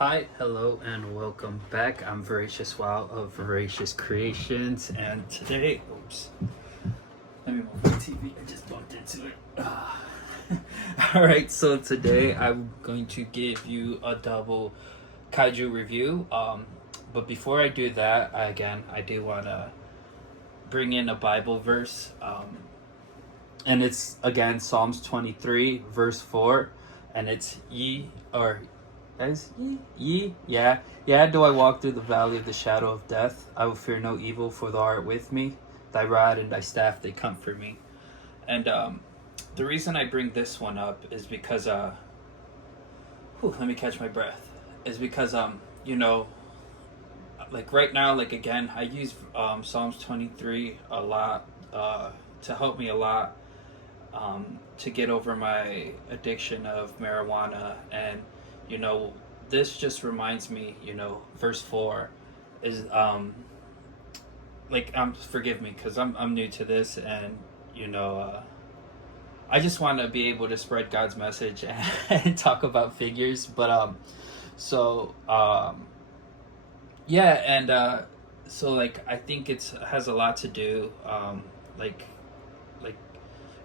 Hi, hello, and welcome back. I'm Voracious Wow of Voracious Creations, and today, let me move my TV. I just bumped into it. All right, so today I'm going to give you a double Kaiju review. But before I do that, I do want to bring in a Bible verse, and it's again Psalms 23, verse 4, and it's yeah, do I walk through the valley of the shadow of death, I will fear no evil, for thou art with me. Thy rod and thy staff, they comfort me. And the reason I bring this one up is because, let me catch my breath, is because, like right now, like again, I use Psalms 23 a lot to help me a lot to get over my addiction of marijuana. And this just reminds me, verse 4 is forgive me because I'm new to this, and I just want to be able to spread God's message and talk about figures. But so I think it has a lot to do, like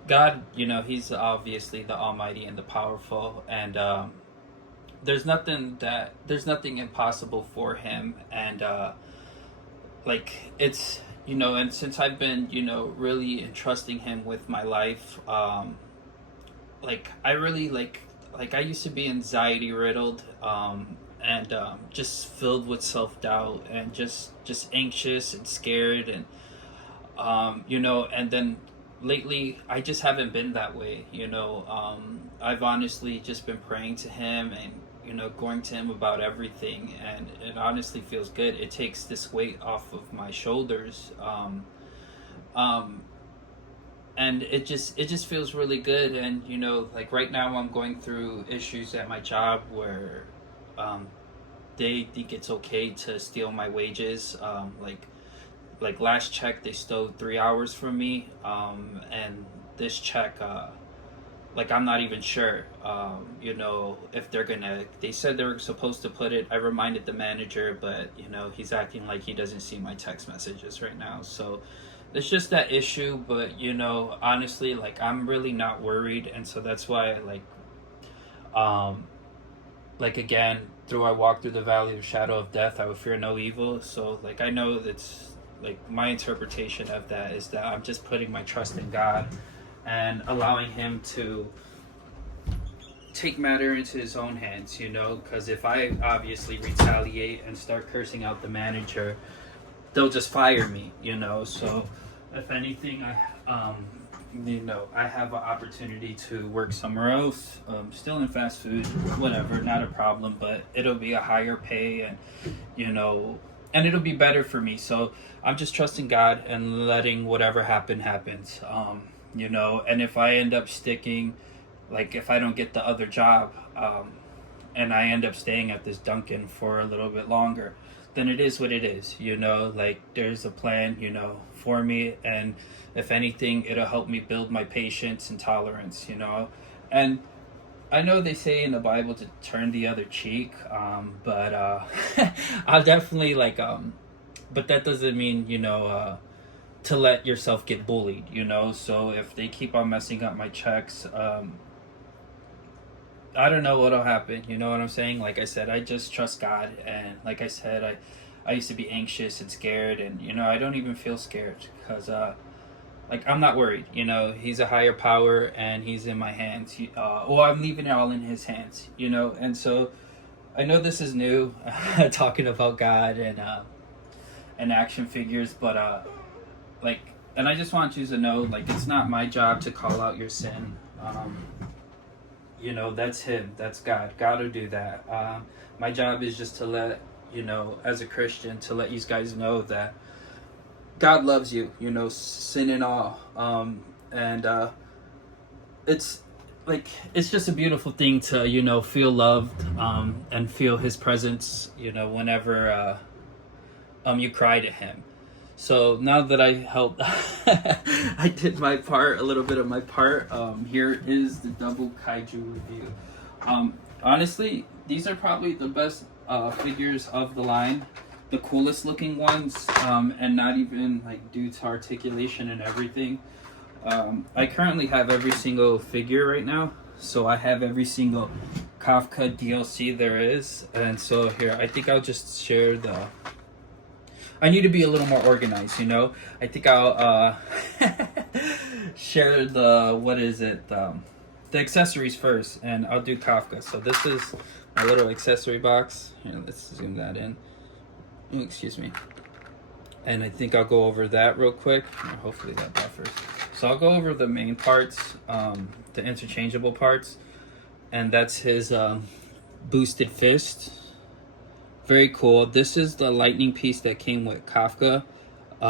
God, he's obviously the almighty and the powerful, and there's nothing impossible for him. And it's and since I've been really entrusting him with my life, I really I used to be anxiety riddled, and just filled with self-doubt, and just anxious and scared, and and then lately I just haven't been that way. I've honestly just been praying to him, and going to him about everything, and it honestly feels good. It takes this weight off of my shoulders, and it just feels really good. And right now I'm going through issues at my job where they think it's okay to steal my wages. Like last check they stole 3 hours from me, and this check, I'm not even sure, if they said they were supposed to put it. I reminded the manager, but he's acting like he doesn't see my text messages right now. So it's just that issue. But honestly, I'm really not worried. And so that's why again, though I walk through the valley of the shadow of death, I will fear no evil. So I know that's my interpretation of that is that I'm just putting my trust in God and allowing him to take matter into his own hands, because if I obviously retaliate and start cursing out the manager, they'll just fire me, so if anything, I have an opportunity to work somewhere else, still in fast food, whatever, not a problem, but it'll be a higher pay, and and it'll be better for me. So I'm just trusting God and letting whatever happens. And if I end up sticking, if I don't get the other job, and I end up staying at this Dunkin' for a little bit longer, then it is what it is. There's a plan, for me, and if anything, it'll help me build my patience and tolerance, and I know they say in the Bible to turn the other cheek, but I'll definitely but that doesn't mean, to let yourself get bullied, so if they keep on messing up my checks, I don't know what'll happen, you know what I'm saying? Like I said, I just trust God, and like I said, I used to be anxious and scared, and I don't even feel scared, because I'm not worried, he's a higher power, and he's in my hands, I'm leaving it all in his hands, and so I know this is new, talking about God and action figures, but and I just want you to know, it's not my job to call out your sin. That's him, that's God will do that. My job is just to let, as a Christian, to let you guys know that God loves you, sin and all. And it's just a beautiful thing to, feel loved, and feel his presence, whenever you cry to him. So now that I helped, I did my part, a little bit of my part. Here is the double Kaiju review. Honestly, these are probably the best figures of the line, the coolest looking ones, and not even like due to articulation and everything. I currently have every single figure right now, so I have every single Kafka DLC there is, and so here I think I'll just share the. I need to be a little more organized, you know. I think I'll share the the accessories first, and I'll do Kafka. So this is my little accessory box. Here, let's zoom that in. Oh, excuse me. And I think I'll go over that real quick. Hopefully that buffers. So I'll go over the main parts, the interchangeable parts, and that's his boosted fist. Very cool. This is the lightning piece that came with Kafka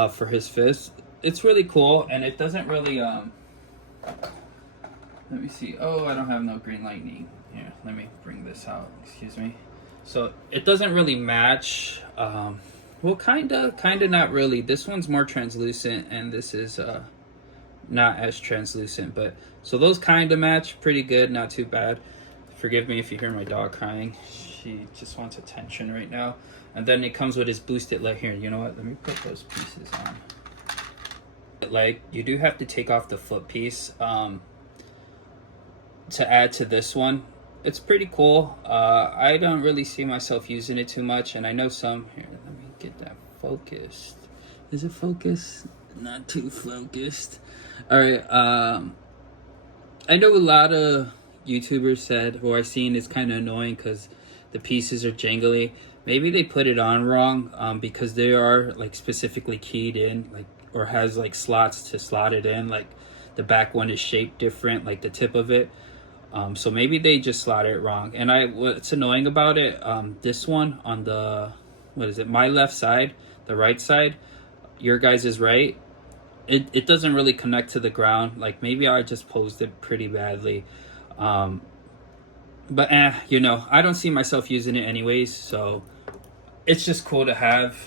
for his fist. It's really cool, and it doesn't really let me see. Oh, I don't have no green lightning. Here, let me bring this out. Excuse me. So it doesn't really match. Well, kinda not really. This one's more translucent, and this is not as translucent. But so those kinda match pretty good, not too bad. Forgive me if you hear my dog crying. She just wants attention right now. And then it comes with his boosted leg. Here, you know what? Let me put those pieces on. Leg, you do have to take off the foot piece to add to this one. It's pretty cool. I don't really see myself using it too much, and I know some. Here, let me get that focused. Is it focused? Not too focused. All right. I know a lot of YouTubers said, or I've seen, it's kind of annoying because the pieces are jangly. Maybe they put it on wrong because they are like specifically keyed in, like, or has like slots to slot it in. Like the back one is shaped different, like the tip of it. So maybe they just slotted it wrong. And what's annoying about it, this one on the, what is it, my left side, the right side, your guys is right. It doesn't really connect to the ground. Like maybe I just posed it pretty badly. But you know, I don't see myself using it anyways. So it's just cool to have.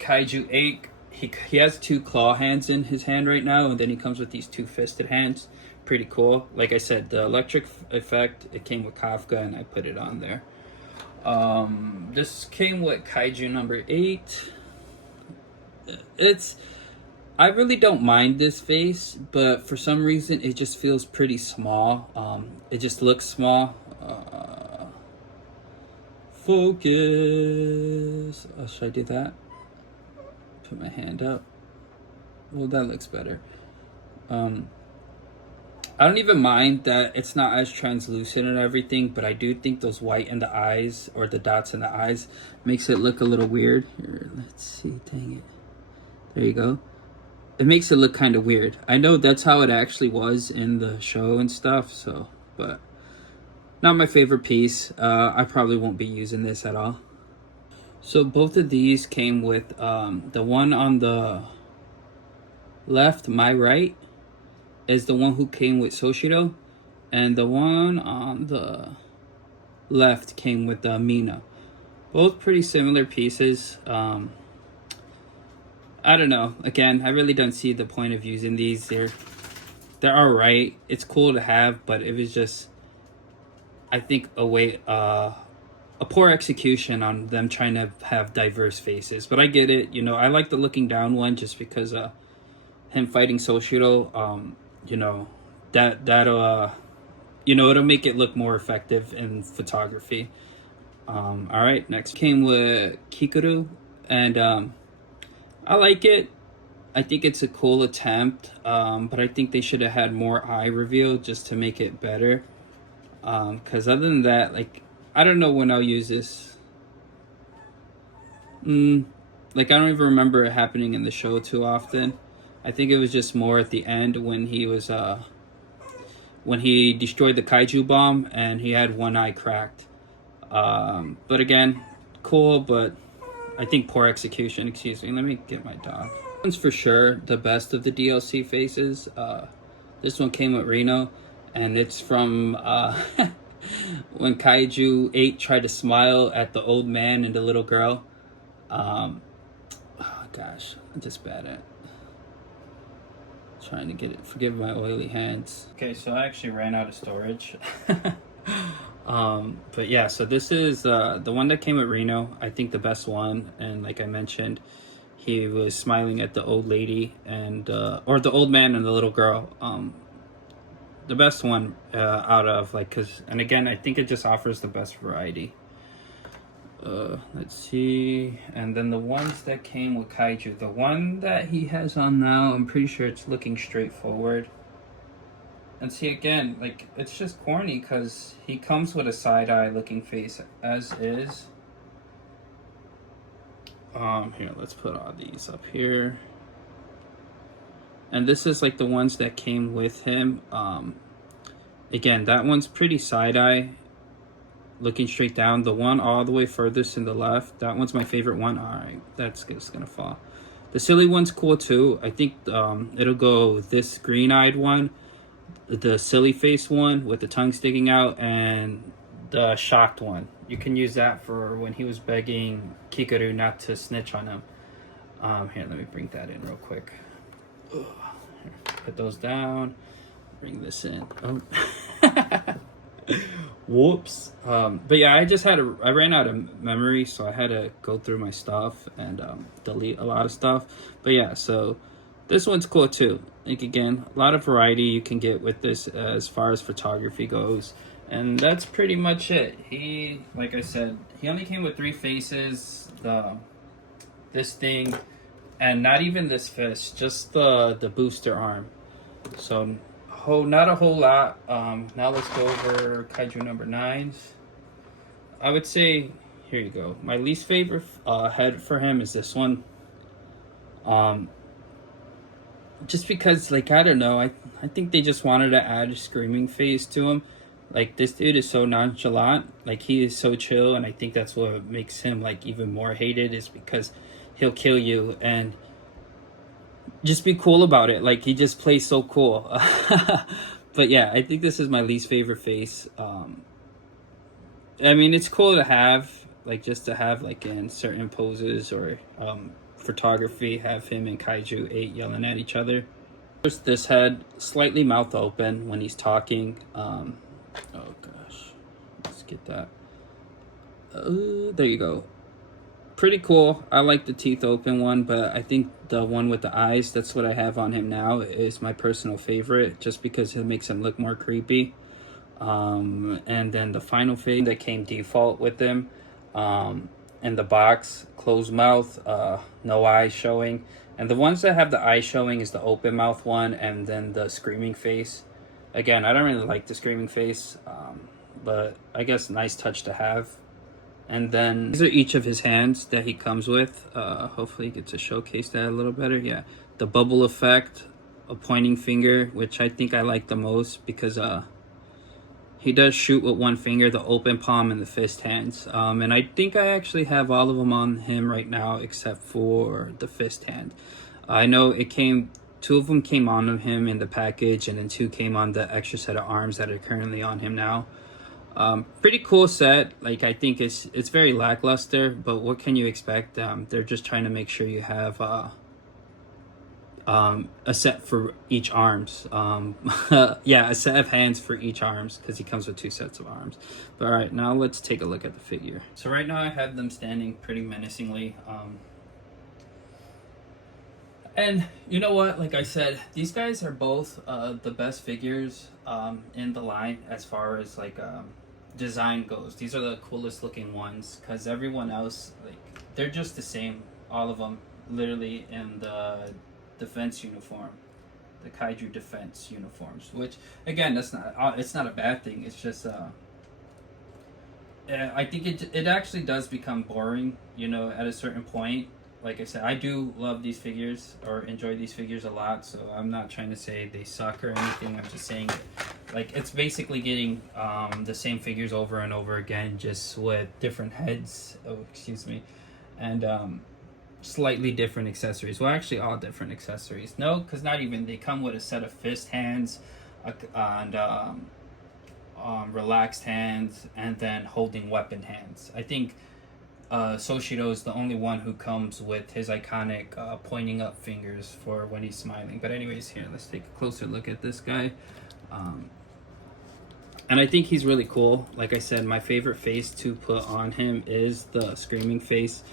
Kaiju 8, he has 2 claw hands in his hand right now, and then he comes with these 2 fisted hands. Pretty cool. Like I said, the electric effect, it came with Kafka, and I put it on there. This came with Kaiju number 8. I really don't mind this face, but for some reason it just feels pretty small. It just looks small. Focus. Oh, should I do that? Put my hand up. Well, that looks better. I don't even mind that it's not as translucent and everything, but I do think those white in the eyes, or the dots in the eyes, makes it look a little weird. Here, let's see. Dang it. There you go. It makes it look kind of weird. I know that's how it actually was in the show and stuff, so, but not my favorite piece. I probably won't be using this at all. So both of these came with the one on the left, my right, is the one who came with Soshiro, and the one on the left came with Mina. Both pretty similar pieces. I don't know. Again, I really don't see the point of using these. They're alright. It's cool to have, but it was just, I think, a poor execution on them trying to have diverse faces. But I get it. You know, I like the looking down one just because him fighting Soshiro, you know, that'll you know, it'll make it look more effective in photography. All right, next came with Kikuru, and I like it. I think it's a cool attempt, but I think they should have had more eye reveal just to make it better. Because other than that, like, I don't know when I'll use this. Like, I don't even remember it happening in the show too often. I think it was just more at the end when he was when he destroyed the Kaiju bomb and he had one eye cracked. But again, cool, but I think poor execution. Excuse me, let me get my dog. This one's for sure the best of the DLC faces. This one came with Reno, and it's from when Kaiju 8 tried to smile at the old man and the little girl. Oh gosh, I'm just bad at trying to get it. Forgive my oily hands. Okay, so I actually ran out of storage. But yeah, so this is the one that came with Reno. I think the best one, and like I mentioned, he was smiling at the old lady and or the old man and the little girl. The best one out of like, cause, and again, I think it just offers the best variety. Let's see, and then the ones that came with Kaiju, the one that he has on now, I'm pretty sure it's looking straightforward. And see, again, like, it's just corny because he comes with a side-eye looking face as is. Here, let's put all these up here. And this is like the ones that came with him. Again, that one's pretty side-eye, looking straight down. The one all the way furthest in the left, that one's my favorite one. All right, that's just gonna fall. The silly one's cool too. I think it'll go with this green-eyed one, the silly face one with the tongue sticking out, and the shocked one. You can use that for when he was begging Kikaru not to snitch on him. Here, let me bring that in real quick. Here, put those down. Bring this in. Oh. Whoops. But yeah, I ran out of memory, so I had to go through my stuff and delete a lot of stuff. But yeah, so this one's cool too. Like, again, a lot of variety you can get with this as far as photography goes. And that's pretty much it. He, like I said, he only came with 3 faces. This thing, and not even this fist, just the booster arm. So not a whole lot. Now let's go over Kaiju number 9s. I would say, here you go. My least favorite head for him is this one. Just because, like, I don't know, I think they just wanted to add a screaming face to him. Like, this dude is so nonchalant, like, he is so chill, and I think that's what makes him, like, even more hated, is because he'll kill you and just be cool about it. Like, he just plays so cool. But yeah, I think this is my least favorite face. I mean, it's cool to have, like, just to have, like, in certain poses or photography, have him and Kaiju 8 yelling at each other. There's this head, slightly mouth open when he's talking. Oh gosh, let's get that. There you go. Pretty cool. I like the teeth open one, but I think the one with the eyes, that's what I have on him now, is my personal favorite, just because it makes him look more creepy. And then the final face that came default with him, in the box, closed mouth, no eyes showing. And the ones that have the eyes showing is the open mouth one, and then the screaming face. Again, I don't really like the screaming face, but I guess nice touch to have. And then these are each of his hands that he comes with. Hopefully you get to showcase that a little better. Yeah, the bubble effect, a pointing finger, which I think I like the most because he does shoot with one finger, the open palm and the fist hands. And I think I actually have all of them on him right now except for the fist hand. I know it came, 2 of them came on him in the package, and then 2 came on the extra set of arms that are currently on him now. Pretty cool set. Like, I think it's very lackluster, but what can you expect? They're just trying to make sure you have a set for each arms. Yeah, a set of hands for each arms, because he comes with 2 sets of arms. But all right, now let's take a look at the figure. So right now I have them standing pretty menacingly. And you know what, like I said, these guys are both the best figures in the line as far as like design goes. These are the coolest looking ones, because everyone else, like, they're just the same, all of them, literally in the defense uniform, the Kaiju defense uniforms, which again, that's not it's not a bad thing. It's just I think it actually does become boring, you know, at a certain point. Like I said, I do love these figures, or enjoy these figures a lot, so I'm not trying to say they suck or anything. I'm just saying, like, it's basically getting the same figures over and over again, just with different heads, and slightly different accessories. Well, actually all different accessories. No, because not even, they come with a set of fist hands and relaxed hands, and then holding weapon hands. I think Soshiro is the only one who comes with his iconic pointing up fingers for when he's smiling. But anyways, here, let's take a closer look at this guy. And I think he's really cool. Like I said, my favorite face to put on him is the screaming face.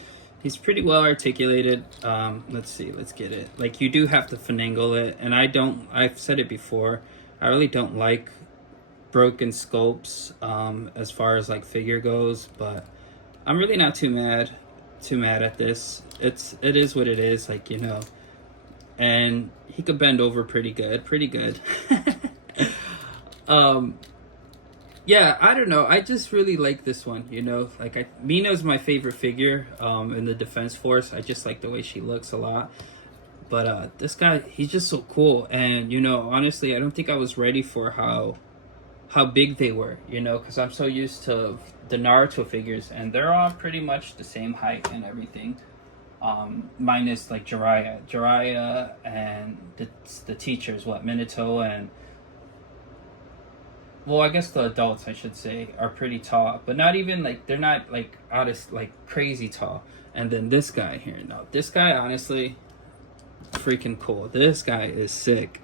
He's pretty well articulated. Let's see, let's get it. Like, you do have to finagle it, and I've said it before, I really don't like broken scopes as far as like figure goes, but I'm really not too mad at this. It is what it is, like, you know. And he could bend over pretty good. Yeah, I don't know. I just really like this one, you know. Like, Mina's my favorite figure in the Defense Force. I just like the way she looks a lot. But this guy, he's just so cool. And, you know, honestly, I don't think I was ready for how big they were, you know, because I'm so used to the Naruto figures, and they're all pretty much the same height and everything. Minus, like, Jiraiya and the teachers, Minato and... Well, I guess the adults, I should say, are pretty tall, but not even like, they're not like out of like crazy tall. And then this guy here, no, this guy, honestly, freaking cool. This guy is sick.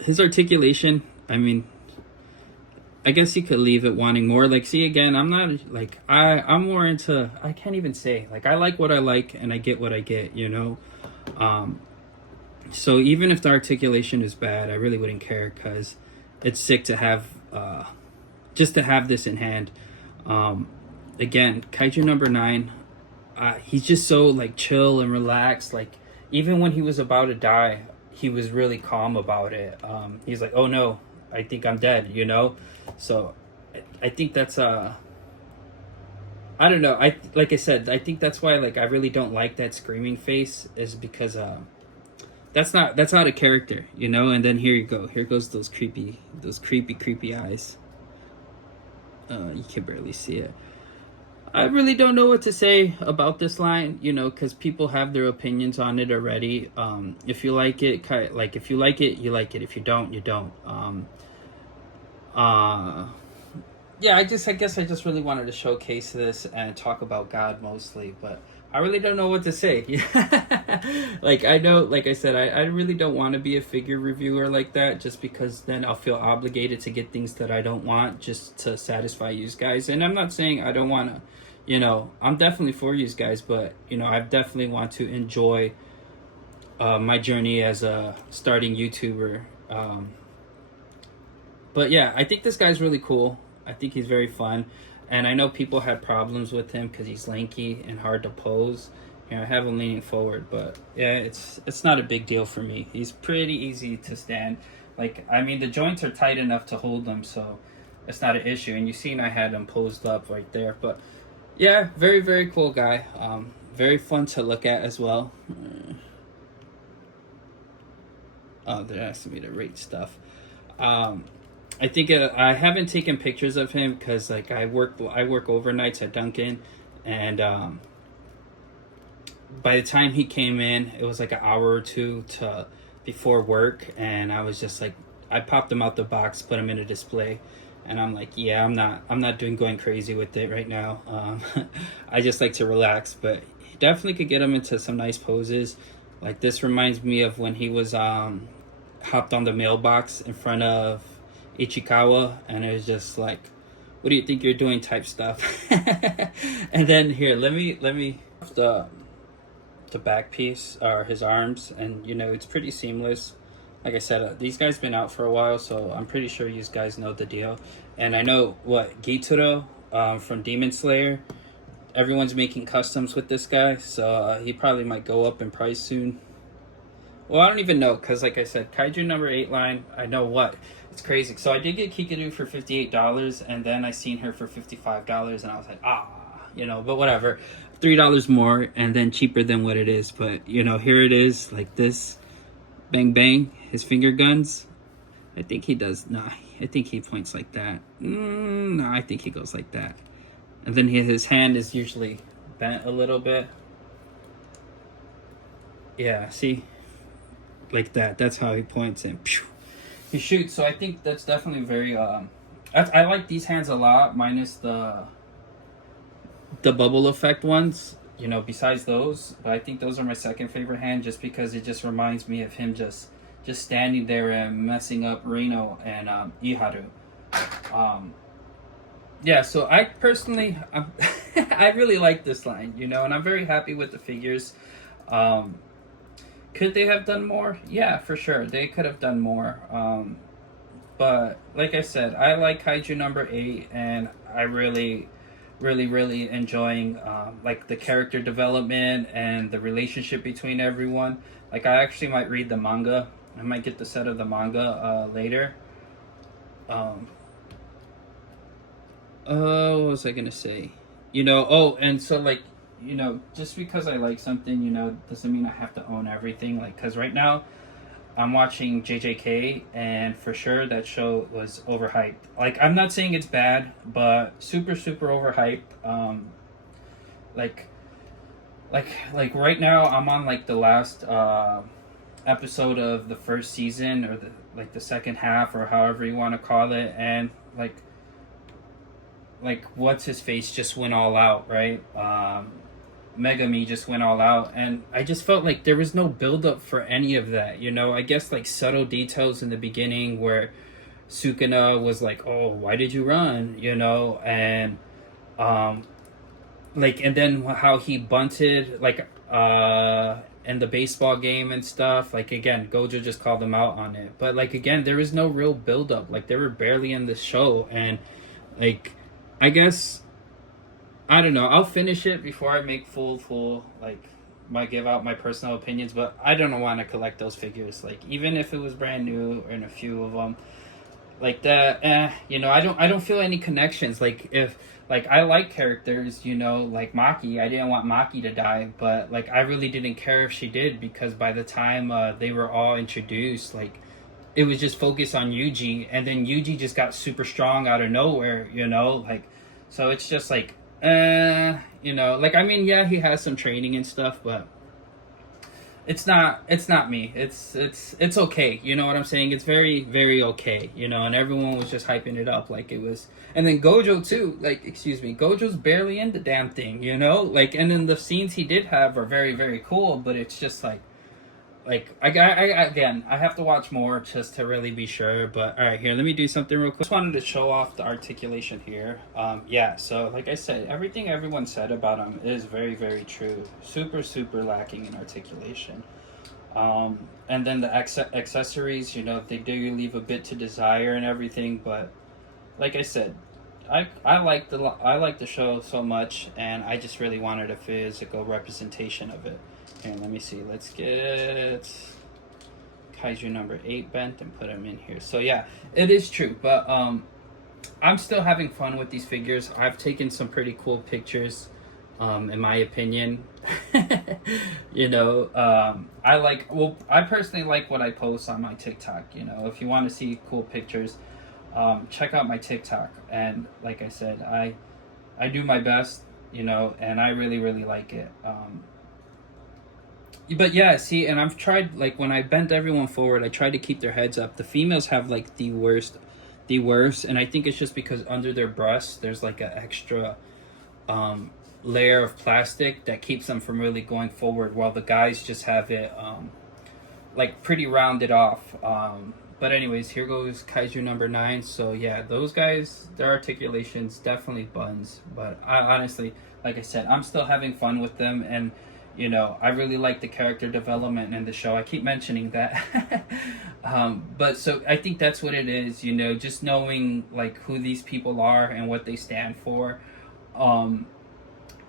His articulation, I mean, I guess you could leave it wanting more. Like, see, again, I'm not like, I'm more into, I can't even say, like, I like what I like and I get what I get, you know. So even if the articulation is bad, I really wouldn't care, because it's sick to have just to have this in hand. Again, Kaiju number 9, he's just so like chill and relaxed. Like, even when he was about to die, he was really calm about it. He's like, oh no, I think I'm dead, you know. So I think that's I don't know, like I said, I think that's why, like, I really don't like that screaming face, is because that's out of character, you know. And then here goes those creepy eyes. You can barely see it. I really don't know what to say about this line, you know, because people have their opinions on it already. If you like it, if you like it, you like it. If you don't, you don't. Yeah, I guess I just really wanted to showcase this and talk about God mostly, but I really don't know what to say. Like, I know, like I said, I really don't want to be a figure reviewer like that, just because then I'll feel obligated to get things that I don't want just to satisfy you guys. And I'm not saying I don't want to, you know, I'm definitely for you guys, but, you know, I definitely want to enjoy my journey as a starting YouTuber. But yeah, I think this guy's really cool. I think he's very fun. And I know people had problems with him because he's lanky and hard to pose. You know, I have him leaning forward, but yeah, it's not a big deal for me. He's pretty easy to stand. Like, I mean, the joints are tight enough to hold him, so it's not an issue. And you've seen I had him posed up right there. But yeah, very, very cool guy. Very fun to look at as well. Oh, they're asking me to rate stuff. I think I haven't taken pictures of him because, like, I work overnights at Dunkin', and by the time he came in, it was like an hour or two before work, and I was just like, I popped him out the box, put him in a display, and I'm like, yeah, I'm not going crazy with it right now. I just like to relax, but definitely could get him into some nice poses. Like, this reminds me of when he was hopped on the mailbox in front of Ichikawa, and it was just like, what do you think you're doing type stuff. And then here, let me the back piece or his arms, and you know, it's pretty seamless. Like I said, these guys been out for a while, so I'm pretty sure you guys know the deal. And I know Gitaro from Demon Slayer, everyone's making customs with this guy, so he probably might go up in price soon. Well, I don't even know, because like I said, Kaiju number 8 line, I know it's crazy. So I did get Kikaru for $58, and then I seen her for $55, and I was like, you know, but whatever. $3 more, and then cheaper than what it is. But, you know, here it is, like this. Bang, bang. His finger guns. I think he does. Nah, I think he points like that. No, I think he goes like that. And then his hand is usually bent a little bit. Yeah, see? Like that. That's how he points, and he shoots. So I think that's definitely very I like these hands a lot, minus the bubble effect ones, you know, besides those. But I think those are my second favorite hand, just because it just reminds me of him just just standing there and messing up Reno and Iharu. Yeah, so I personally, I really like this line, you know, and I'm very happy with the figures. Could they have done more? Yeah, for sure. They could have done more. But like I said, I like Kaiju number 8, and I really enjoying like the character development and the relationship between everyone. Like I actually might read the manga. I might get the set of the manga later. What was I gonna say? You know, oh, and so like, you know, just because I like something, you know, doesn't mean I have to own everything. Like, cause right now I'm watching JJK, and for sure that show was overhyped. Like, I'm not saying it's bad, but super overhyped. Like, like right now I'm on like the last episode of the first season, or the second half, or however you want to call it, and like what's his face just went all out, right? Megami just went all out, and I just felt like there was no build up for any of that, you know. I guess like subtle details in the beginning where Sukuna was like, "Oh, why did you run?" you know, and like, and then how he bunted like in the baseball game and stuff. Like, again, Gojo just called him out on it, but like, again, there was no real build up. Like, they were barely in the show, and like, I guess, I don't know, I'll finish it before I make full like might give out my personal opinions, but I don't want to collect those figures. Like, even if it was brand new and a few of them like that, you know, I don't feel any connections. Like, if like I like characters, you know, like Maki, I didn't want Maki to die, but like I really didn't care if she did, because by the time they were all introduced, like it was just focused on Yuji, and then Yuji just got super strong out of nowhere, you know, like, so it's just like, you know, like, I mean, yeah, he has some training and stuff, but it's not me. It's okay, you know what I'm saying? It's very okay, you know, and everyone was just hyping it up like it was. And then Gojo too, like, excuse me, Gojo's barely in the damn thing, you know, like, and then the scenes he did have are very cool, but it's just like I again, I have to watch more just to really be sure. But all right, here, let me do something real quick. Just wanted to show off the articulation here. Yeah, so like I said, everything everyone said about him is very true. Super lacking in articulation. And then the accessories, you know, they do leave a bit to desire and everything. But like I said, I like the show so much, and I just really wanted a physical representation of it. And let me see, let's get Kaiju number 8 bent and put him in here. So yeah, it is true, but I'm still having fun with these figures. I've taken some pretty cool pictures, in my opinion. You know, I personally like what I post on my TikTok. You know, if you want to see cool pictures, check out my TikTok. And like I said, I do my best, you know, and I really like it. But yeah, see, and I've tried, like, when I bent everyone forward, I tried to keep their heads up. The females have like the worst, and I think it's just because under their breasts there's like an extra layer of plastic that keeps them from really going forward, while the guys just have it like pretty rounded off. But anyways, here goes Kaiju number 9. So yeah, those guys, their articulations definitely buns, but I honestly, like I said, I'm still having fun with them. And you know, I really like the character development in the show. I keep mentioning that. But so I think that's what it is, you know, just knowing like who these people are and what they stand for,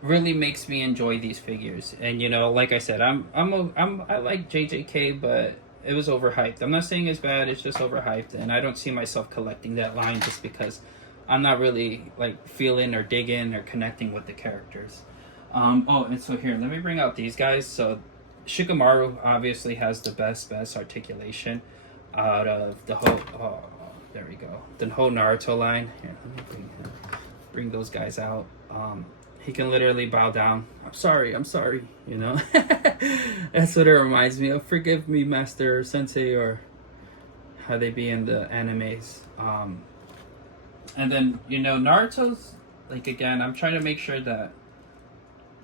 really makes me enjoy these figures. And you know, like I said, I like JJK, but it was overhyped. I'm not saying it's bad, it's just overhyped, and I don't see myself collecting that line just because I'm not really like feeling or digging or connecting with the characters. Oh, and so here, let me bring out these guys. So Shikamaru obviously has the best articulation out of the whole, there we go, the whole Naruto line. Here, let me bring those guys out. He can literally bow down. I'm sorry, you know. That's what it reminds me of. Forgive me, master or sensei, or how they be in the animes. And then, you know, Naruto's, like, again, I'm trying to make sure that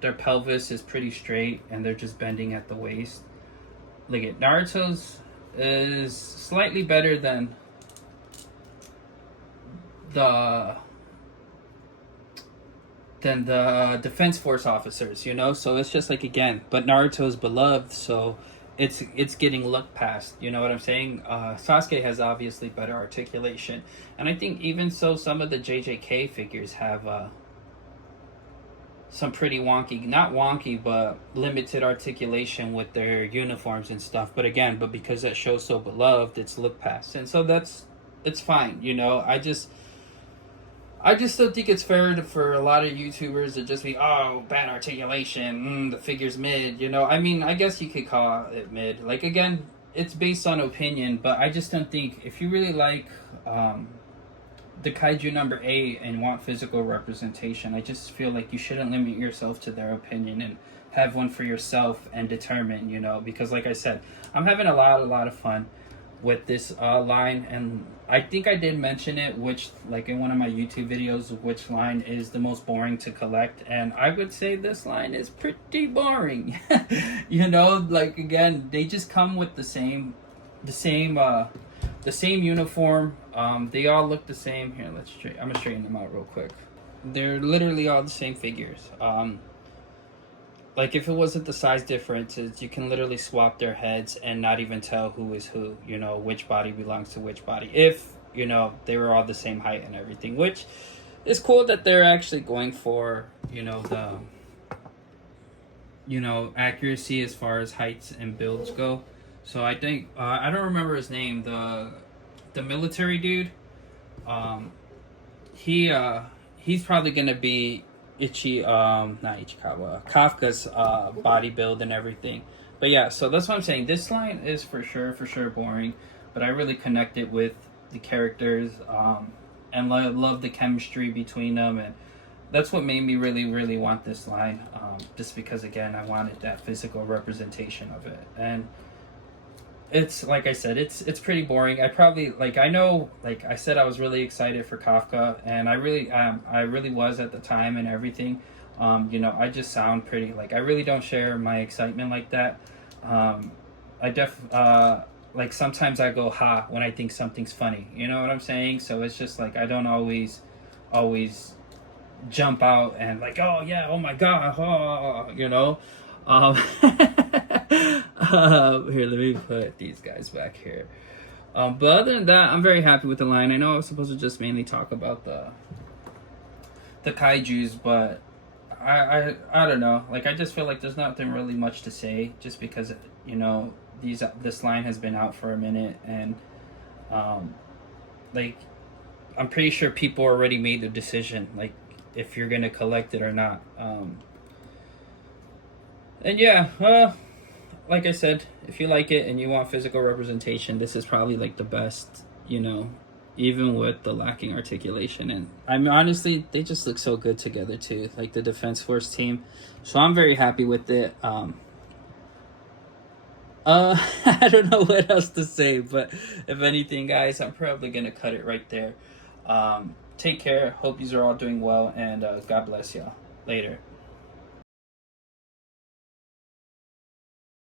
their pelvis is pretty straight and they're just bending at the waist. Look at Naruto's is slightly better than the Defense Force officers, you know. So it's just like, again, but Naruto's beloved, so it's getting looked past. You know what I'm saying? Sasuke has obviously better articulation, and I think even so, some of the JJK figures have some pretty wonky, not wonky, but limited articulation with their uniforms and stuff. But again, because that show's so beloved, it's looked past, and so it's fine. You know, I just still think it's fair for a lot of YouTubers to just be, oh, bad articulation, the figure's mid, you know. I mean, I guess you could call it mid. Like, again, it's based on opinion, but I just don't think, if you really like the Kaiju number 8 and want physical representation, I just feel like you shouldn't limit yourself to their opinion and have one for yourself and determine, you know. Because, like I said, I'm having a lot of fun with this line, and I think I did mention it, which, like, in one of my YouTube videos, which line is the most boring to collect, and I would say this line is pretty boring. You know, like, again, they just come with the same uniform. They all look the same. Here, I'm gonna straighten them out real quick. They're literally all the same figures. Like, if it wasn't the size differences, you can literally swap their heads and not even tell who is who, you know, which body belongs to which body. If, you know, they were all the same height and everything, which is cool that they're actually going for, you know, the, you know, accuracy as far as heights and builds go. So I think, I don't remember his name, the military dude, he's probably going to be Kafka's body build and everything. But yeah, so that's what I'm saying. This line is for sure boring, but I really connected with the characters, and I love the chemistry between them, and that's what made me really want this line, just because, again, I wanted that physical representation of it. And it's, like I said, it's pretty boring. I know, like I said, I was really excited for Kafka, and I really was at the time and everything. You know, I just sound pretty, like, I really don't share my excitement like that. Like, sometimes I go ha when I think something's funny, you know what I'm saying? So it's just like, I don't always jump out and like, oh yeah, oh my god, oh, you know. Here, let me put these guys back here. But other than that, I'm very happy with the line. I know I was supposed to just mainly talk about the Kaijus, but I don't know. Like, I just feel like there's nothing really much to say, just because, you know, this line has been out for a minute, and like, I'm pretty sure people already made the decision, like, if you're gonna collect it or not. And yeah, like I said, if you like it and you want physical representation, this is probably like the best, you know, even with the lacking articulation. And I mean, honestly, they just look so good together too, like the Defense Force team. So I'm very happy with it. I don't know what else to say, but if anything, guys, I'm probably gonna cut it right there. Take care. Hope you are all doing well, and God bless y'all. Later.